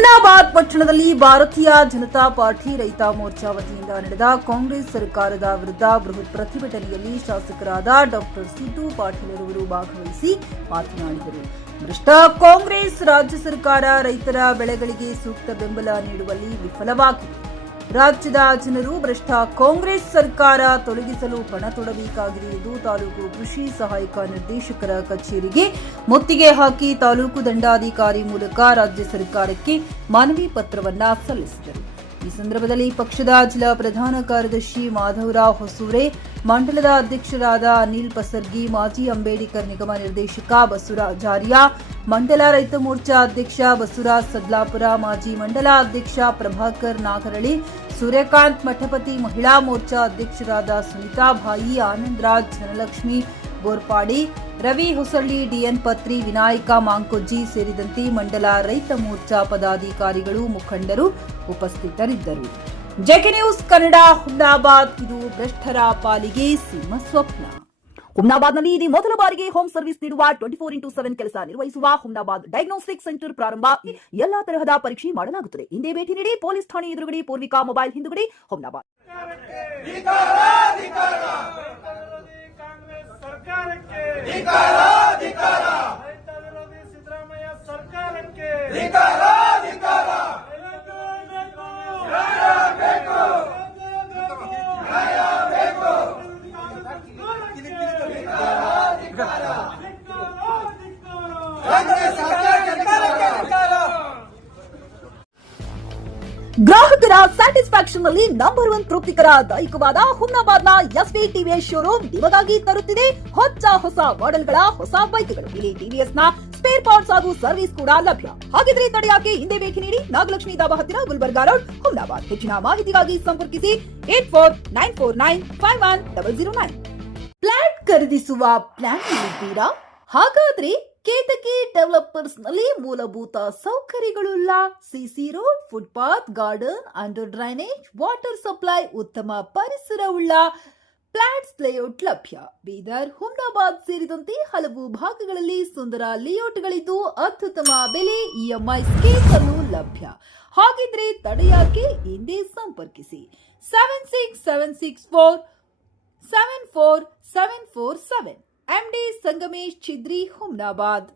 ಹುಮ್ನಾಬಾದ್ ಪಟ್ಟಣದಲ್ಲಿ ಭಾರತೀಯ ಜನತಾ ಪಾರ್ಟಿ ರೈತ ಮೋರ್ಚಾ ವತಿಯಿಂದ ನಡೆದ ಕಾಂಗ್ರೆಸ್ ಸರ್ಕಾರದ ವಿರುದ್ಧ ಬೃಹತ್ ಪ್ರತಿಭಟನೆಯಲ್ಲಿ ಶಾಸಕರಾದ ಡಾಕ್ಟರ್ ಸಿದ್ದು ಪಾಟೀಲ್ ಭಾಗವಹಿಸಿ ಮಾತನಾಡಿದರು. ಭ್ರಷ್ಟ ಕಾಂಗ್ರೆಸ್ ರಾಜ್ಯ ಸರ್ಕಾರ ರೈತರ ಬೆಳೆಗಳಿಗೆ ಸೂಕ್ತ ಬೆಂಬಲ ನೀಡುವಲ್ಲಿ ವಿಫಲವಾಗಿದೆ. ರಾಜ್ಯದ ಜನರು ಭ್ರಷ್ಟ ಕಾಂಗ್ರೆಸ್ ಸರ್ಕಾರ ತೊಲಗಿಸಲು ಪಣ ತೊಡಬೇಕಾಗಿದೆ ಎಂದು ತಾಲೂಕು ಕೃಷಿ ಸಹಾಯಕ ನಿರ್ದೇಶಕರ ಕಚೇರಿಗೆ ಮುತ್ತಿಗೆ ಹಾಕಿ ತಾಲೂಕು ದಂಡಾಧಿಕಾರಿ ಮೂಲಕ ರಾಜ್ಯ ಸರ್ಕಾರಕ್ಕೆ ಮನವಿ ಪತ್ರವನ್ನ ಸಲ್ಲಿಸಿದರು. ಈ ಸಂದರ್ಭದಲ್ಲಿ ಪಕ್ಷದ ಜಿಲ್ಲಾ ಪ್ರಧಾನ ಕಾರ್ಯದರ್ಶಿ ಮಾಧವರಾವ್ ಹೊಸೂರೆ, ಮಂಡಲದ ಅಧ್ಯಕ್ಷರಾದ ಅನಿಲ್ ಪಸರ್ಗಿ, ಮಾಜಿ ಅಂಬೇಡ್ಕರ್ ನಿಗಮ ನಿರ್ದೇಶಕ ಬಸವರಾಜ್ ಆರ್ಯ, ಮಂಡಲ ರೈತ ಮೋರ್ಚಾ ಅಧ್ಯಕ್ಷ ಬಸವರಾಜ್ ಸದ್ಲಾಪುರ, ಮಾಜಿ ಮಂಡಲ ಅಧ್ಯಕ್ಷ ಪ್ರಭಾಕರ್ ನಾಗರಳಿ, ಸೂರ್ಯಕಾಂತ್ ಮಠಪತಿ, ಮಹಿಳಾ ಮೋರ್ಚಾ ಅಧ್ಯಕ್ಷರಾದ ಸುನಿತಾ ಭಾಯಿ, ಆನಂದರಾಜ್, ಧನಲಕ್ಷ್ಮಿ ಗೋರ್ಪಾಡಿ, ರವಿ ಹೊಸಳ್ಳಿ, ಡಿಎನ್ ಪತ್ರಿ, ವಿನಾಯಕ ಮಾಂಕೊಜ್ಜಿ ಸೇರಿದಂತೆ ಮಂಡಲ ರೈತ ಮೋರ್ಚಾ ಪದಾಧಿಕಾರಿಗಳು, ಮುಖಂಡರು ಉಪಸ್ಥಿತರಿದ್ದರು. JK news Kannada. ಹುಮ್ನಾಬಾದ್, ಇದು ಭ್ರಷ್ಟರ ಪಾಲಿಗೆ ಸಿಂಹ ಸ್ವಪ್ನ. ಹುಮ್ನಾಬಾದ್ನಲ್ಲಿ ಇದು ಮೊದಲ ಬಾರಿಗೆ ಹೋಮ್ ಸರ್ವಿಸ್ ನೀಡುವ 24x7 ಕೆಲಸ ನಿರ್ವಹಿಸುವ ಹುಮ್ನಾಬಾದ್ ಡಯಾಗ್ನೋಸ್ಟಿಕ್ ಸೆಂಟರ್ ಪ್ರಾರಂಭ. ಎಲ್ಲಾ ತರಹದ ಪರೀಕ್ಷೆ ಮಾಡಲಾಗುತ್ತದೆ. ಹಿಂದೆ ಭೇಟಿ ನೀಡಿ. ಪೊಲೀಸ್ ಠಾಣೆ ಎದುರುಗಡೆ, ಪೂರ್ವಿಕಾ ಮೊಬೈಲ್ ಹಿಂದುಗಡೆ, ಹುಮ್ನಾಬಾದ್. ಗ್ರಾಹಕರ ಸ್ಯಾಟಿಸ್ಫ್ಯಾಕ್ಷನ್ ನಲ್ಲಿ ನಂಬರ್ 1 ತೃಪ್ತಿಕರದಾಯಕವಾದ ಹುಮ್ನಾಬಾದ್ನ ಎಸ್ವಿ ಟಿವಿಎಸ್ ಶೋರೂಮ್ ನಿಮಗಾಗಿ ತರುತ್ತಿದೆ ಹೊಸ ಮಾಡೆಲ್ಗಳ ಹೊಸ ಬೈಕ್ಗಳು. ಇಲ್ಲಿ ಟಿವಿಎಸ್ ನ ಸ್ಪೇರ್ ಪಾರ್ಟ್ಸ್ ಹಾಗೂ ಸರ್ವಿಸ್ ಕೂಡ ಲಭ್ಯ. ಹಾಗಿದ್ರೆ ತಡೆಯಾಕೆ, ಹಿಂದೆ ಭೇಟಿ ನೀಡಿ. ನಾಗಲಕ್ಷ್ಮಿ ದಾಬಾ ಹತ್ತಿರ, ಗುಲ್ಬರ್ಗಾ ರೋಡ್, ಹುಮ್ನಾಬಾದ್. ಹೆಚ್ಚಿನ ಮಾಹಿತಿಗಾಗಿ ಸಂಪರ್ಕಿಸಿ 8494951009. ಫ್ಲಾಟ್ ಖರೀದಿಸುವ ಪ್ಲಾನ್ ಇದ್ದೀರಾ? ಹಾಗಾದ್ರೆ ಕೇತಕಿ ಡೆವಲಪರ್ಸ್ ನಲ್ಲಿ ಮೂಲಭೂತ ಸೌಕರ್ಯಗಳುಳ್ಳ CC road, footpath, garden, under drainage, water supply, ಉತ್ತಮ ಪರಿಸರವುಳ್ಳ ಫ್ಲಾಟ್ಸ್ ಲೇಔಟ್ ಲಭ್ಯ. ಬೀದರ್, ಹುಮ್ನಾಬಾದ್ ಸೇರಿದಂತೆ ಹಲವು ಭಾಗಗಳಲ್ಲಿ ಸುಂದರ ಲೇಔಟ್ಗಳಿದ್ದು ಅತ್ಯುತ್ತಮ ಬೆಲೆ, ಇಎಂಐ ಸ್ಕೀಮ್ ಅನ್ನು ಲಭ್ಯ. ಹಾಗಿದ್ರೆ ತಡೆಯಾಕೆ, ಹಿಂದೆ ಸಂಪರ್ಕಿಸಿ 7676474747. MD ಸಂಗಮೇಶ್ ಚಿದ್ರಿ, ಹುಮ್ನಾಬಾದ್.